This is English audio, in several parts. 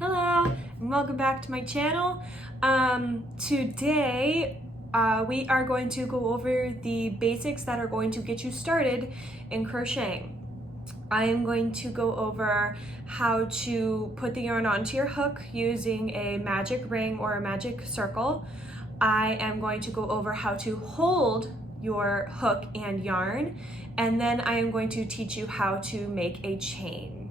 Hello and welcome back to my channel. Today we are going to go over the basics that are going to get you started in crocheting. I am going to go over how to put the yarn onto your hook using a magic ring or a magic circle. I am going to go over how to hold your hook and yarn, and then I am going to teach you how to make a chain.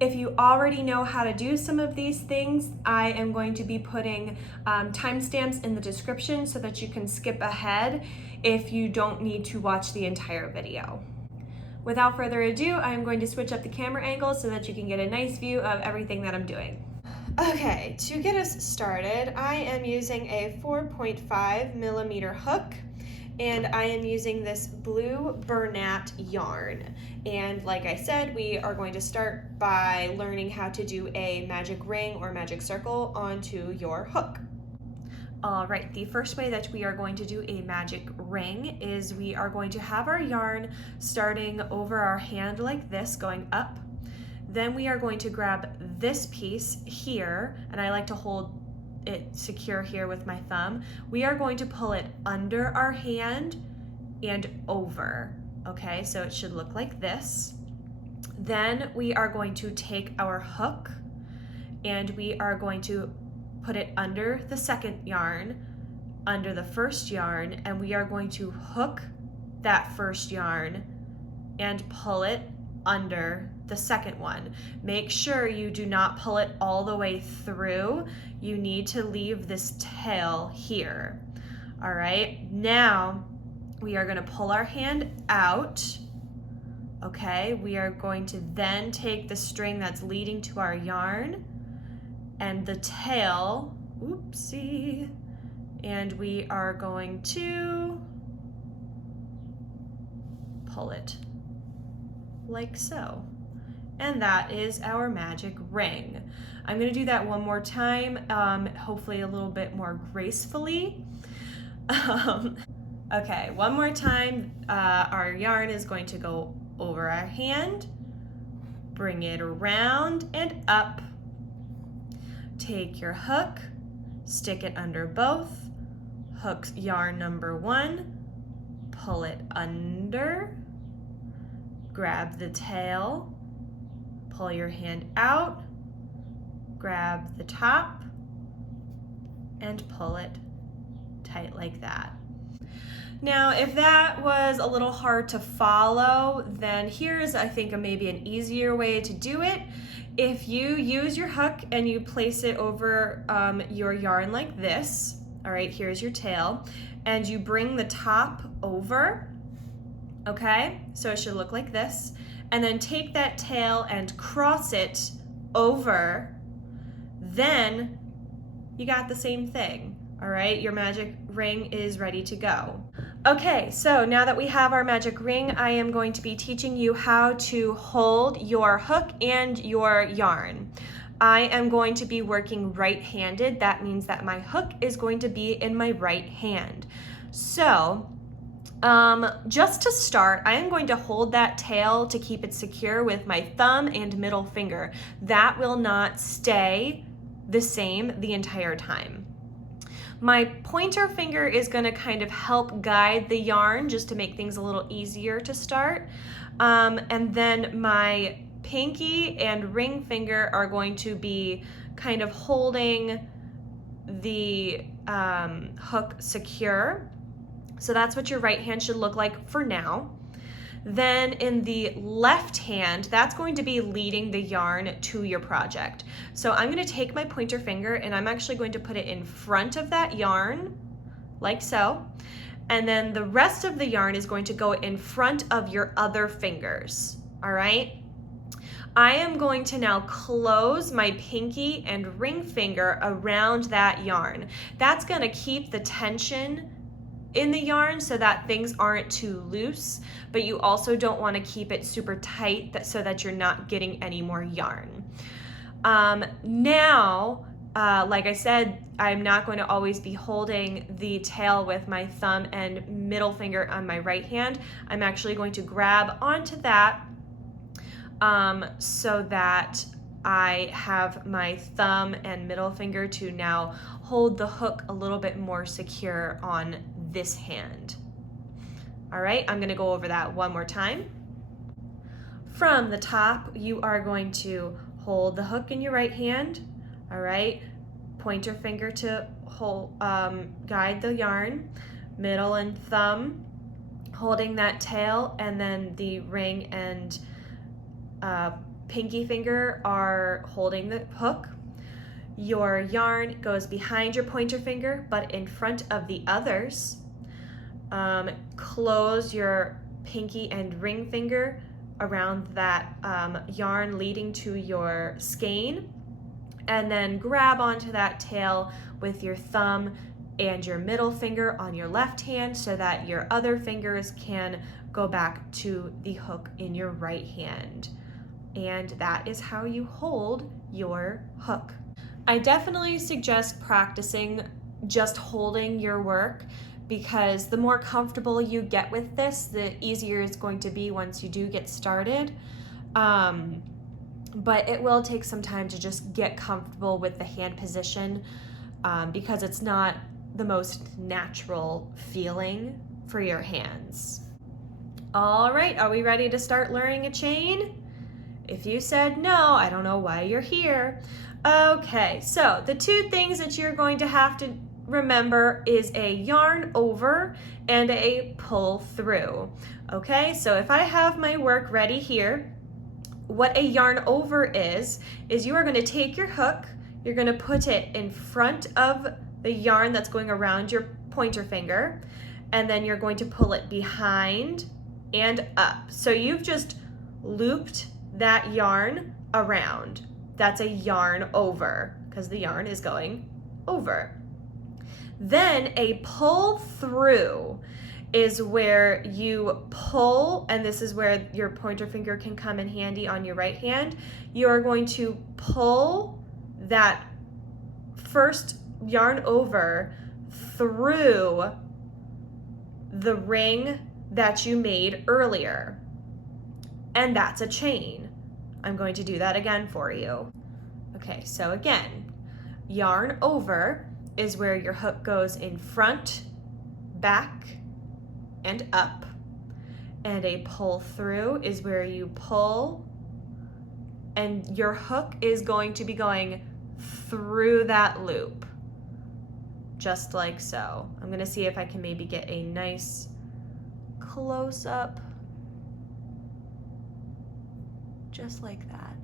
If you already know how to do some of these things, I am going to be putting timestamps in the description so that you can skip ahead if you don't need to watch the entire video. Without further ado, I am going to switch up the camera angle so that you can get a nice view of everything that I'm doing. Okay, to get us started, I am using a 4.5 millimeter hook, and I am using this blue Bernat yarn. And like I said, we are going to start by learning how to do a magic ring or magic circle onto your hook. All right, the first way that we are going to do a magic ring is we are going to have our yarn starting over our hand like this, going up. Then we are going to grab this piece here, and I like to hold it secure here with my thumb. We are going to pull it under our hand and over, okay? So it should look like this. Then we are going to take our hook and we are going to put it under the second yarn, under the first yarn, and we are going to hook that first yarn and pull it under the second one. Make sure you do not pull it all the way through. You need to leave this tail here. All right, now we are going to pull our hand out. Okay, we are going to then take the string that's leading to our yarn and the tail, oopsie, and we are going to pull it like so. And that is our magic ring. I'm going to do that one more time, hopefully a little bit more gracefully. Okay, one more time. Our yarn is going to go over our hand, bring it around and up. Take your hook, stick it under both, hook yarn number one, pull it under, grab the tail, pull your hand out, grab the top, and pull it tight like that. Now, if that was a little hard to follow, then here's, I think, maybe an easier way to do it. If you use your hook and you place it over your yarn like this, all right, here's your tail, and you bring the top over, okay, so it should look like this, and then take that tail and cross it over, then you got the same thing, all right? Your magic ring is ready to go. Okay, so now that we have our magic ring, I am going to be teaching you how to hold your hook and your yarn. I am going to be working right-handed. That means that my hook is going to be in my right hand. So, just to start, I am going to hold that tail to keep it secure with my thumb and middle finger. That will not stay the same the entire time. My pointer finger is going to kind of help guide the yarn just to make things a little easier to start. And then my pinky and ring finger are going to be kind of holding the hook secure. So that's what your right hand should look like for now. Then in the left hand, that's going to be leading the yarn to your project. So I'm going to take my pointer finger and I'm actually going to put it in front of that yarn, like so. And then the rest of the yarn is going to go in front of your other fingers, all right? I am going to now close my pinky and ring finger around that yarn. That's going to keep the tension in the yarn so that things aren't too loose, but you also don't want to keep it super tight so that you're not getting any more yarn. Now, like I said, I'm not going to always be holding the tail with my thumb and middle finger on my right hand. I'm actually going to grab onto that so that I have my thumb and middle finger to now hold the hook a little bit more secure on this hand. All right, I'm gonna go over that one more time. From the top, you are going to hold the hook in your right hand, all right? Pointer finger to hold, guide the yarn, middle and thumb holding that tail, and then the ring and pinky finger are holding the hook. Your yarn goes behind your pointer finger, but in front of the others. Close your pinky and ring finger around that yarn leading to your skein, and then grab onto that tail with your thumb and your middle finger on your left hand so that your other fingers can go back to the hook in your right hand. And that is how you hold your hook. I definitely suggest practicing just holding your work, because the more comfortable you get with this, the easier it's going to be once you do get started. But it will take some time to just get comfortable with the hand position, because it's not the most natural feeling for your hands. All right, are we ready to start learning a chain? If you said no, I don't know why you're here. Okay, so the two things that you're going to have to remember is a yarn over and a pull through. Okay, so if I have my work ready here, what a yarn over is you are going to take your hook, you're going to put it in front of the yarn that's going around your pointer finger, and then you're going to pull it behind and up. So you've just looped that yarn around. That's a yarn over because the yarn is going over. Then a pull through is where you pull, and this is where your pointer finger can come in handy on your right hand. You are going to pull that first yarn over through the ring that you made earlier, and that's a chain. I'm going to do that again for you. Okay, so again, yarn over is where your hook goes in front, back, and up, and a pull through is where you pull and your hook is going to be going through that loop, just like so. I'm going to see if I can maybe get a nice close up, just like that.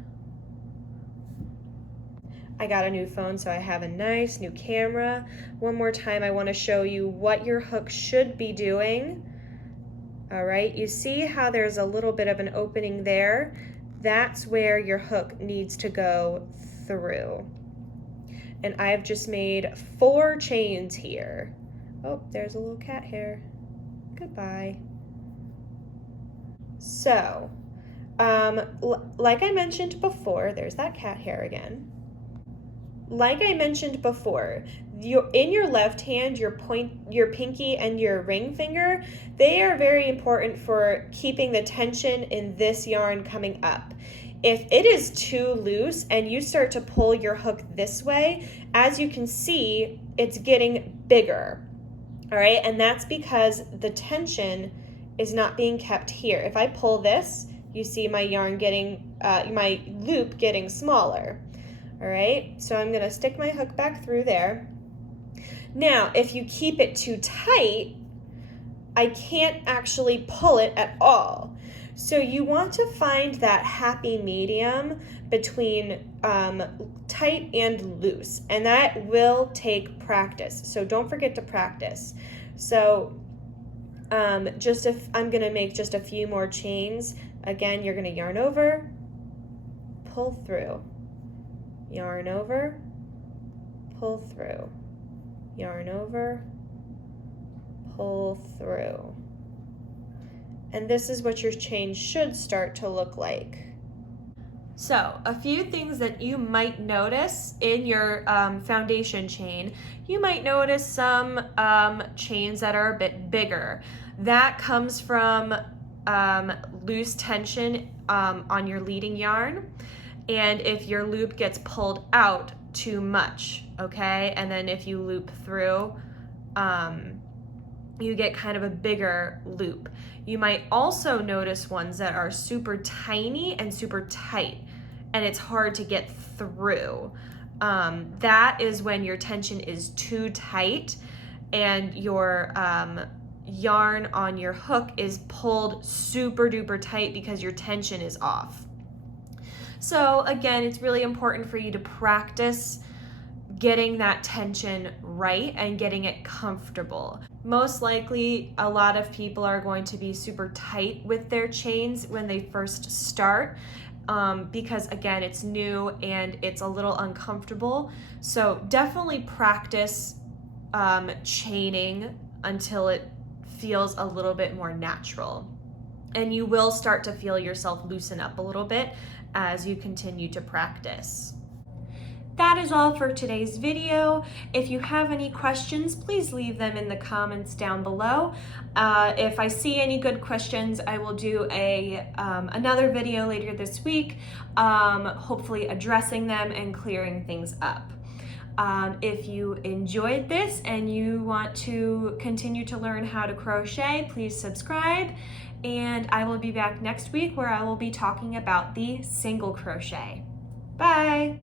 I got a new phone, so I have a nice new camera. One more time, I want to show you what your hook should be doing. All right, you see how there's a little bit of an opening there? That's where your hook needs to go through. And I've just made 4 chains here. Oh, there's a little cat hair. Goodbye. So, like I mentioned before, there's that cat hair again. Like I mentioned before, in your left hand, your pinky and your ring finger, they are very important for keeping the tension in this yarn coming up. If it is too loose and you start to pull your hook this way, as you can see, it's getting bigger. All right, and that's because the tension is not being kept here. If I pull this, you see my yarn getting, my loop getting smaller. All right, so I'm gonna stick my hook back through there. Now, if you keep it too tight, I can't actually pull it at all. So you want to find that happy medium between tight and loose, and that will take practice. So don't forget to practice. So I'm gonna make just a few more chains. Again, you're gonna yarn over, pull through, yarn over, pull through, yarn over, pull through. And this is what your chain should start to look like. So, a few things that you might notice in your foundation chain. You might notice some chains that are a bit bigger. That comes from loose tension on your leading yarn. and if your loop gets pulled out too much, okay? And then if you loop through, you get kind of a bigger loop. You might also notice ones that are super tiny and super tight, and it's hard to get through. That is when your tension is too tight and your yarn on your hook is pulled super duper tight because your tension is off. So again, it's really important for you to practice getting that tension right and getting it comfortable. Most likely, a lot of people are going to be super tight with their chains when they first start, because again, it's new and it's a little uncomfortable. So definitely practice chaining until it feels a little bit more natural. And you will start to feel yourself loosen up a little bit as you continue to practice. That is all for today's video. If you have any questions, please leave them in the comments down below. If I see any good questions, I will do another video later this week, hopefully addressing them and clearing things up. If you enjoyed this and you want to continue to learn how to crochet, please subscribe, and I will be back next week where I will be talking about the single crochet. Bye!